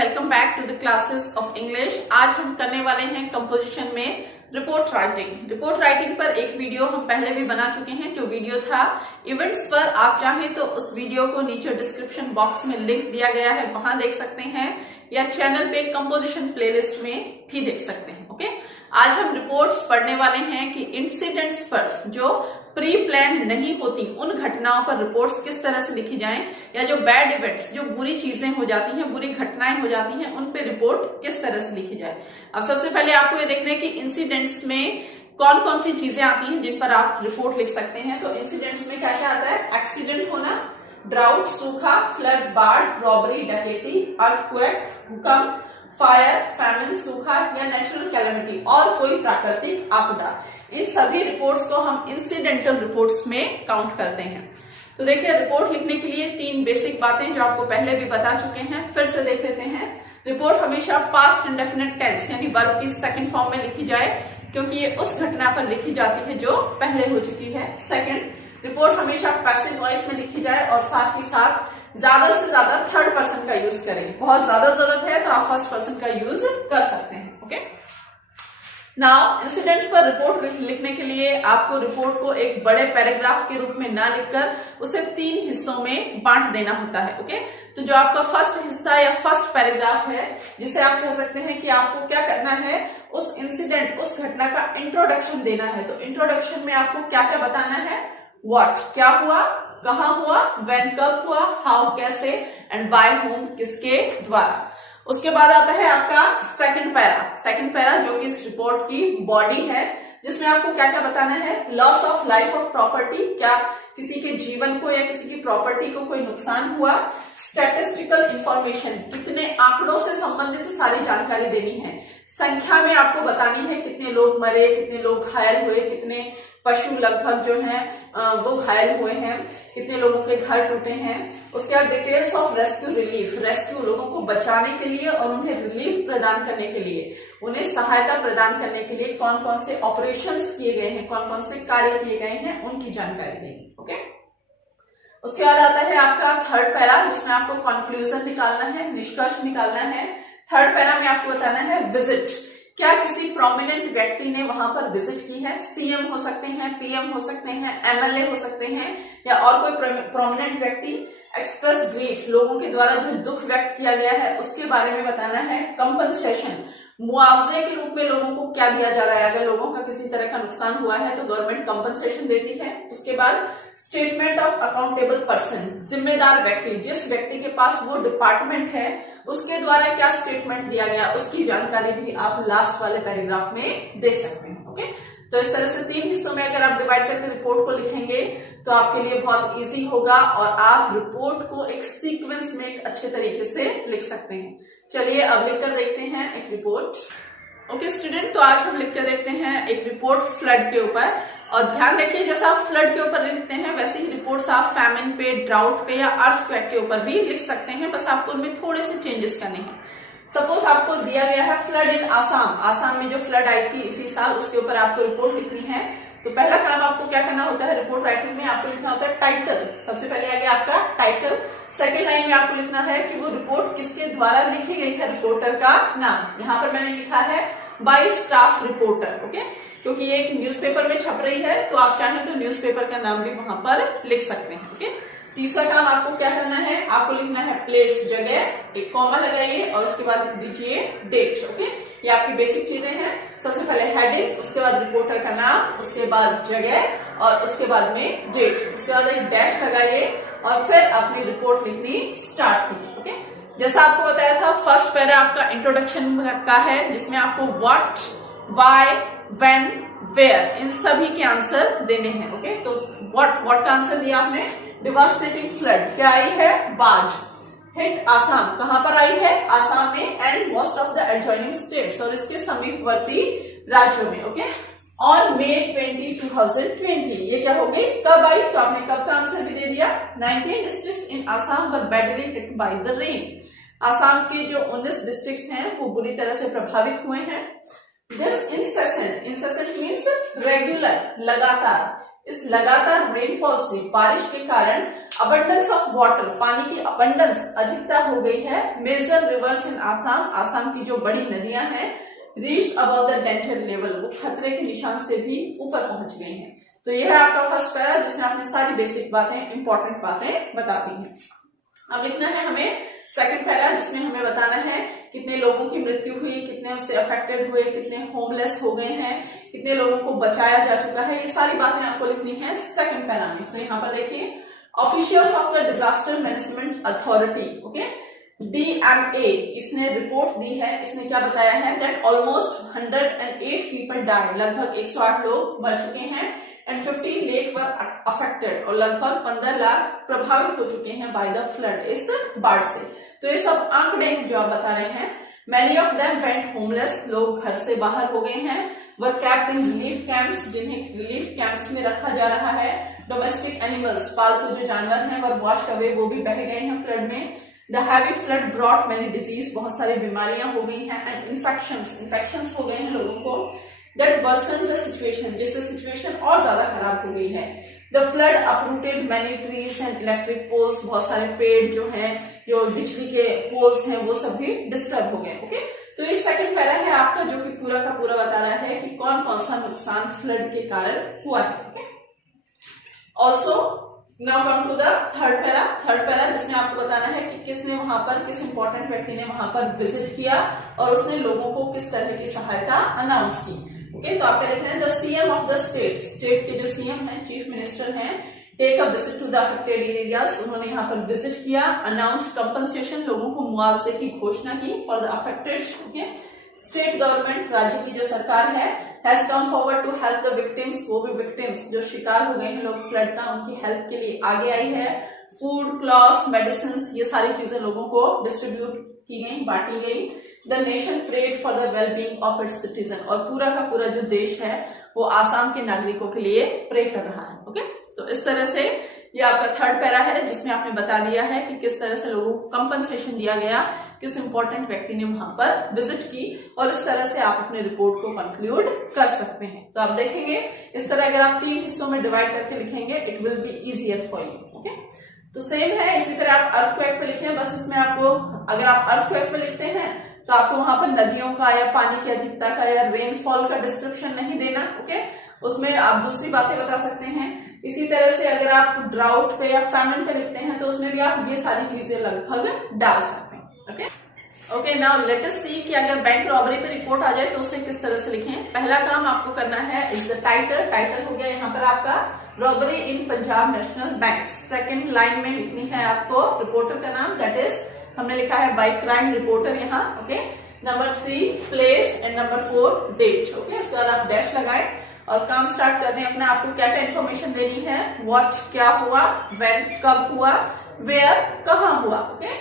Welcome back to the classes of English. आज हम करने वाले हैं कंपोजिशन में रिपोर्ट राइटिंग। रिपोर्ट राइटिंग पर एक वीडियो हम पहले भी बना चुके हैं, जो वीडियो था इवेंट्स पर। आप चाहें तो उस वीडियो को नीचे डिस्क्रिप्शन बॉक्स में लिंक दिया गया है, वहां देख सकते हैं, या चैनल पे कंपोजिशन प्लेलिस्ट में भी देख सकते हैं। ओके, आज हम रिपोर्ट्स पढ़ने वाले हैं कि इंसिडेंट्स पर, जो प्री प्लान नहीं होती, उन घटनाओं पर रिपोर्ट्स किस तरह से लिखी जाएं, या जो बैड इवेंट्स, जो बुरी चीजें हो जाती हैं, बुरी घटनाएं हो जाती हैं, उन पे रिपोर्ट किस तरह से लिखी जाए। अब सबसे पहले आपको ये देखना है कि इंसिडेंट्स में कौन कौन सी चीजें आती हैं जिन पर आप रिपोर्ट लिख सकते हैं। तो इंसिडेंट्स में क्या क्या आता है? एक्सीडेंट होना, ड्राउट, सूखा, फ्लड, बाढ़, रॉबरी, डकैती, अर्थक्वेक, भूकंप, फायर, फैमिन, सूखा या नेचुरल कैलेमिटी और कोई प्राकृतिक आपदा। इन सभी रिपोर्ट्स को हम इंसिडेंटल रिपोर्ट्स में काउंट करते हैं। तो देखिए, रिपोर्ट लिखने के लिए तीन बेसिक बातें जो आपको पहले भी बता चुके हैं, फिर से देख लेते हैं। रिपोर्ट हमेशा पास्ट इंडेफिनिट टेंस यानी वर्ब की सेकंड फॉर्म में लिखी जाए, क्योंकि ये उस घटना पर लिखी जाती है जो पहले हो चुकी है। सेकंड, रिपोर्ट हमेशा पैसिव वॉइस में लिखी जाए और साथ ही साथ ज्यादा से ज्यादा थर्ड पर्सन का यूज करें। बहुत ज्यादा जरूरत है तो आप फर्स्ट पर्सन का यूज कर सकते हैं। ओके, नाउ इंसिडेंट्स पर रिपोर्ट लिखने के लिए आपको रिपोर्ट को एक बड़े पैराग्राफ के रूप में ना लिखकर उसे 3 हिस्सों में बांट देना होता है। ओके, तो जो आपका फर्स्ट हिस्सा या फर्स्ट पैराग्राफ है, जिसे आप कह सकते हैं कि आपको क्या करना है, उस इंसिडेंट, उस घटना का इंट्रोडक्शन देना है। तो इंट्रोडक्शन में आपको क्या क्या बताना है? व्हाट, क्या हुआ, कहाँ हुआ, व्हेन, कब हुआ, हाउ, कैसे, एंड बाय होम, किसके द्वारा। उसके बाद आता है आपका सेकंड पैरा जो कि इस रिपोर्ट की बॉडी है, जिसमें आपको क्या क्या बताना है? Loss of life of property, क्या किसी के जीवन को या किसी की प्रॉपर्टी को कोई नुकसान हुआ। स्टैटिस्टिकल इंफॉर्मेशन, कितने आंकड़ों से संबंधित सारी जानकारी देनी है। संख्या में आपको बतानी है कितने लोग मरे, कितने लोग घायल हुए, कितने पशु लगभग जो हैं वो घायल हुए हैं, कितने लोगों के घर टूटे हैं। उसके बाद details of rescue relief, rescue लोगों को बचाने के लिए और उन्हें रिलीफ प्रदान करने के लिए, उन्हें सहायता प्रदान करने के लिए कौन कौन से ऑपरेशंस किए गए हैं, कौन कौन से कार्य किए गए हैं, उनकी जानकारी देंगे। ओके, उसके बाद आता है आपका थर्ड पैरा, जिसमें आपको कंक्लूजन निकालना है, निष्कर्ष निकालना है। थर्ड पैरा में आपको बताना है विजिट, क्या किसी प्रोमिनेंट व्यक्ति ने वहां पर विजिट की है। सीएम हो सकते हैं, पीएम हो सकते हैं, एमएलए हो सकते हैं, या और कोई प्रोमिनेंट व्यक्ति। एक्सप्रेस ग्रीफ, लोगों के द्वारा जो दुख व्यक्त किया गया है उसके बारे में बताना है। कंपनसेशन, मुआवजे के रूप में लोगों को क्या दिया जा रहा है। अगर लोगों का किसी तरह का नुकसान हुआ है तो गवर्नमेंट कंपनसेशन देती है। उसके बाद स्टेटमेंट ऑफ अकाउंटेबल पर्सन, जिम्मेदार व्यक्ति, जिस व्यक्ति के पास वो डिपार्टमेंट है उसके द्वारा क्या स्टेटमेंट दिया गया, उसकी जानकारी भी आप लास्ट वाले पैराग्राफ में दे सकते हैं। ओके, तो इस तरह से 3 हिस्सों में अगर आप डिवाइड करके रिपोर्ट को लिखेंगे तो आपके लिए बहुत इजी होगा और आप रिपोर्ट को एक सीक्वेंस में एक अच्छे तरीके से लिख सकते हैं। चलिए अब लिखकर देखते हैं एक रिपोर्ट। ओके स्टूडेंट, तो आज हम लिख कर देखते हैं एक रिपोर्ट फ्लड के ऊपर। और ध्यान रखिए, जैसा आप फ्लड के ऊपर लिखते हैं वैसे ही रिपोर्ट्स आप फैमिन पे, ड्राउट पे या अर्थक्वेक के ऊपर भी लिख सकते हैं, बस आपको उनमें थोड़े से चेंजेस करने हैं। सपोज आपको दिया गया है फ्लड इन आसाम, आसाम में जो फ्लड आई थी इसी साल, उसके ऊपर आपको रिपोर्ट लिखनी है। तो पहला काम आपको क्या करना होता है रिपोर्ट राइटिंग में? आपको लिखना होता है टाइटल। सबसे पहले आ गया आपका टाइटल। सेकंड लाइन में आपको लिखना है कि वो रिपोर्ट किसके द्वारा लिखी गई है, रिपोर्टर का नाम। यहाँ पर मैंने लिखा है बाय स्टाफ रिपोर्टर। ओके, क्योंकि ये एक न्यूज़पेपर में छप रही है तो आप चाहें तो न्यूज़पेपर का नाम भी वहां पर लिख सकते हैं। ओके, तीसरा काम आपको क्या करना है? आपको लिखना है प्लेस, जगह, एक कॉमा लगाइए और उसके बाद लिख दीजिए डेट। ओके, ये आपकी बेसिक चीजें हैं। सबसे पहले हेडिंग, उसके बाद रिपोर्टर का नाम, उसके बाद जगह और उसके बाद में डेट। उसके बाद एक डैश लगाइए और फिर अपनी रिपोर्ट लिखनी स्टार्ट कीजिए। ओके, जैसा आपको बताया था, फर्स्ट पैरा आपका इंट्रोडक्शन का है, जिसमें आपको व्हाट, व्हाई, व्हेन, वेयर, इन सभी के आंसर देने हैं। ओके, तो व्हाट का आंसर दिया आपने, डिवास्टेटिंग फ्लड, क्या आई है? बाढ़। हिट आसाम, कहां पर आई है? आसाम में, and most of the adjoining states, और इसके समीपवर्ती राज्यों में। ओके, ऑन May 20, 2020, ये क्या हो गई? कब आई? तो आपने कब का आंसर भी दे दिया। 19 districts in Assam were badly hit by the rain, Assam के जो 19 डिस्ट्रिक्ट्स हैं वो बुरी तरह से प्रभावित हुए हैं। This incessant, incessant means regular, लगातार, इस लगातार रेनफॉल से, बारिश के कारण अबंडेंस ऑफ वाटर, पानी की अबंडेंस, अधिकता हो गई है। मेजर रिवर्स इन आसाम, आसाम की जो बड़ी नदियां हैं, reach above the danger level, वो खतरे के निशान से भी ऊपर पहुंच गए हैं। तो यह है आपका फर्स्ट पैरा, जिसमें आपने सारी बेसिक बातें, इंपॉर्टेंट बातें बता दी हैं। अब लिखना है हमें सेकंड पैरा, जिसमें हमें बताना है कितने लोगों की मृत्यु हुई, कितने उससे अफेक्टेड हुए, कितने होमलेस हो गए हैं, कितने लोगों को बचाया जा चुका है। ये सारी बातें आपको लिखनी है सेकंड पैरा में। तो यहाँ पर देखिए, officials of the disaster management authority, okay, DMA, इसने रिपोर्ट दी है। इसने क्या बताया है, दैट ऑलमोस्ट 108 पीपल डाइड, लगभग 108 लोग मर चुके हैं, एंड 15 लाख वर अफेक्टेड, और लगभग 15 लाख प्रभावित हो चुके हैं बाय द फ्लड, इस बाढ़ से। तो ये सब आंकड़े हैं जो आप बता रहे हैं। Many of them went homeless, लोग घर से बाहर हो गए हैं। वर कैप्ट इन रिलीफ कैंप्स, जिन्हें रिलीफ कैंप्स में रखा जा रहा है। डोमेस्टिक एनिमल्स, पालतू जो जानवर हैं, वर वॉश्ड अवे, वो भी बह गए हैं फ्लड में। The heavy flood brought many disease, बहुत सारी बीमारियां हो गई हैं, एंड इन्फेक्शंस हो गए हैं लोगों को। दैट वर्सन द सिचुएशन, जिससे सिचुएशन और ज्यादा खराब हो गई है। The flood uprooted many trees and electric poles, बहुत सारे पेड़ जो हैं, जो बिजली के पोल्स हैं, वो सब भी डिस्टर्ब हो गए। ओके, तो ये सेकंड पैरा है आपका, जो कि पूरा का पूरा बता रहा है कि कौन कौन सा नुकसान फ्लड के कारण हुआ है। Okay, also now come to the third para, जिसमें आपको बताना है कि किसने वहां पर, किस इंपॉर्टेंट व्यक्ति ने वहां पर विजिट किया और उसने लोगों को किस तरह की सहायता अनाउंस की। ओके, तो आपका लिखना है the CM of the state के जो सीएम हैं, चीफ मिनिस्टर हैं, take a visit to the affected areas, उन्होंने यहाँ पर विजिट किया। अनाउंस कंपनसेशन, लोगों को मुआवजे की घोषणा की for the affected. State government, राज्य की जो सरकार है, has come forward to help the victims, वो भी विक्टिम्स जो शिकार हो गए हैं लोग फ्लड का, उनकी हेल्प के लिए आगे आई है। फूड, क्लॉथ्स, मेडिसिन, ये सारी चीजें लोगों को डिस्ट्रीब्यूट की गई, बांटी गई। The nation prayed for the well being of its citizen, और पूरा का पूरा जो देश है वो आसाम के नागरिकों के लिए प्रे कर रहा है। ओके, तो इस तरह से ये आपका थर्ड पैरा है, जिसमें आपने बता दिया है कि किस तरह से लोगों को कंपनसेशन दिया गया, किस इंपॉर्टेंट व्यक्ति ने वहां पर विजिट की, और इस तरह से आप अपने रिपोर्ट को कंक्लूड कर सकते हैं। तो आप देखेंगे इस तरह अगर आप 3 हिस्सों में डिवाइड करके लिखेंगे, it will be easier for you. Okay, तो सेम है, इसी तरह आप अर्थक्वेक पे लिखें, बस इसमें आपको, अगर आप अर्थक्वेक पे लिखते हैं तो आपको वहां पर नदियों का या पानी की अधिकता का या रेनफॉल का डिस्क्रिप्शन नहीं देना। ओके, उसमें आप दूसरी बातें बता सकते हैं। इसी तरह से अगर आप ड्राउट पे या फैमिन पे लिखते हैं तो उसमें भी आप ये सारी चीजें लगभग डाल सकते हैं। Okay, okay, now let us see कि अगर बैंक रॉबरी पे रिपोर्ट आ जाए तो उसे किस तरह से लिखें। पहला काम आपको करना है इज द टाइटल हो गया यहाँ पर आपका robbery in Punjab national bank. Second line में लिखनी है आपको रिपोर्टर का नाम, दैट इज हमने लिखा है बाय क्राइम रिपोर्टर यहाँ। Okay, number 3 place and number 4 date. Okay, इसके बाद आप डैश लगाएं और काम स्टार्ट कर दें अपना। आपको क्या क्या इन्फॉर्मेशन देनी है, व्हाट क्या हुआ, व्हेन कब हुआ, वेयर कहाँ हुआ। ओके,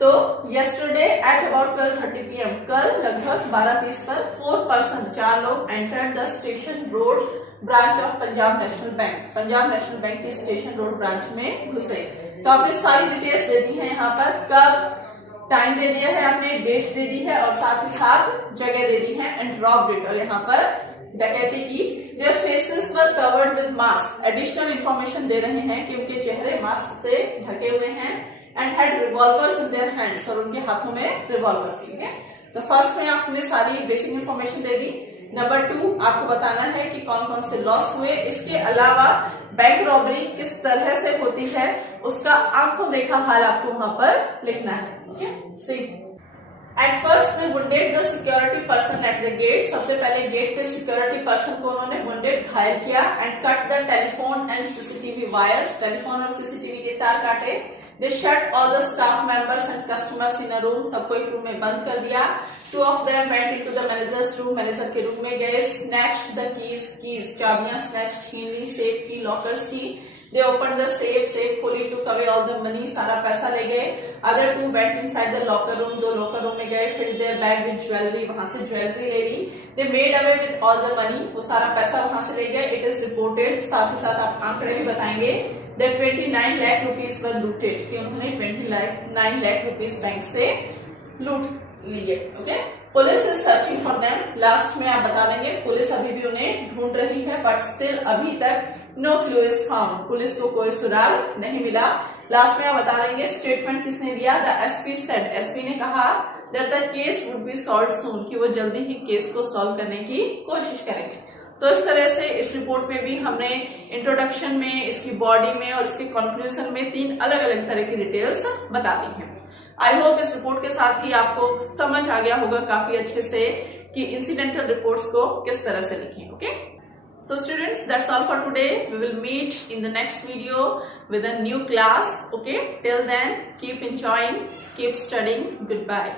तो यस्टरडे एट अबाउट 12:30 PM, कल लगभग 12:30 पर 4 पर्सन, 4 लोग entered the station road branch of Punjab national bank, Punjab national bank की स्टेशन रोड ब्रांच में घुसे। तो आपने सारी डिटेल्स दे दी है यहाँ पर, कब, टाइम दे दिया है आपने, डेट दे दी है, और साथ ही साथ जगह दे दी है, एंड रॉब डेट, और यहाँ पर डकैती की। Their faces were covered with mask, additional information दे रहे हैं कि उनके चेहरे मास्क से ढके हुए हैं, and had revolvers in their hands, और उनके हाथों में रिवॉल्वर थी। तो फर्स्ट में आपने सारी बेसिक इंफॉर्मेशन दे दी। नंबर 2 आपको बताना है कि कौन कौन से लॉस हुए। इसके अलावा बैंक रॉबरी किस तरह से होती है उसका आंखों देखा हाल आपको वहां पर लिखना है। Okay, see at first they wounded the security person at the gate, सबसे पहले गेट पे सिक्योरिटी पर्सन को उन्होंने वुंडेड, घायल किया। And cut the telephone and CCTV wires, telephone और सीसीटीवी के तार काटे। They shut all the staff members and customers in a room, सबको एक रूम में बंद कर दिया। 2 of them went into the manager's room, manager के रूम में गए। snatched the keys, चाबियां snatch छीन ली, सेफ की, लॉकर्स की। they opened the safe खोली, took away all the money, सारा पैसा ले गए। other 2 went inside the locker room, 2 locker room में गए, filled their bag with jewelry, वहां से ज्वेलरी ले ली। they made away with all the money, वो सारा पैसा वहां से ले गए। it is reported, साथ ही साथ आप आंकड़े भी बताएंगे, that 29 lakh rupees were looted, कि उन्होंने 29 लाख रुपीस बैंक से लूट लिए। Okay, police is searching for them. Last में आप बता देंगे पुलिस अभी भी उन्हें ढूंढ रही है, बट स्टिल अभी तक no clue is found, police को कोई सुराग नहीं मिला। लास्ट में आप बता देंगे स्टेटमेंट किसने दिया, द एसपी सेड, एसपी ने कहा that the case would be solve soon, कि वो जल्दी ही केस को सॉल्व करने की कोशिश करेंगे। तो इस तरह से इस रिपोर्ट में भी हमने इंट्रोडक्शन में, इसकी बॉडी में और इसके कंक्लूजन में 3 अलग अलग तरह की डिटेल्स बता दी हैं। आई होप इस रिपोर्ट के साथ ही आपको समझ आ गया होगा काफी अच्छे से कि इंसिडेंटल रिपोर्ट्स को किस तरह से लिखें। Okay, so students, that's all for today. We will meet in the next video with a new class. Okay, till then keep enjoying, keep studying. Goodbye.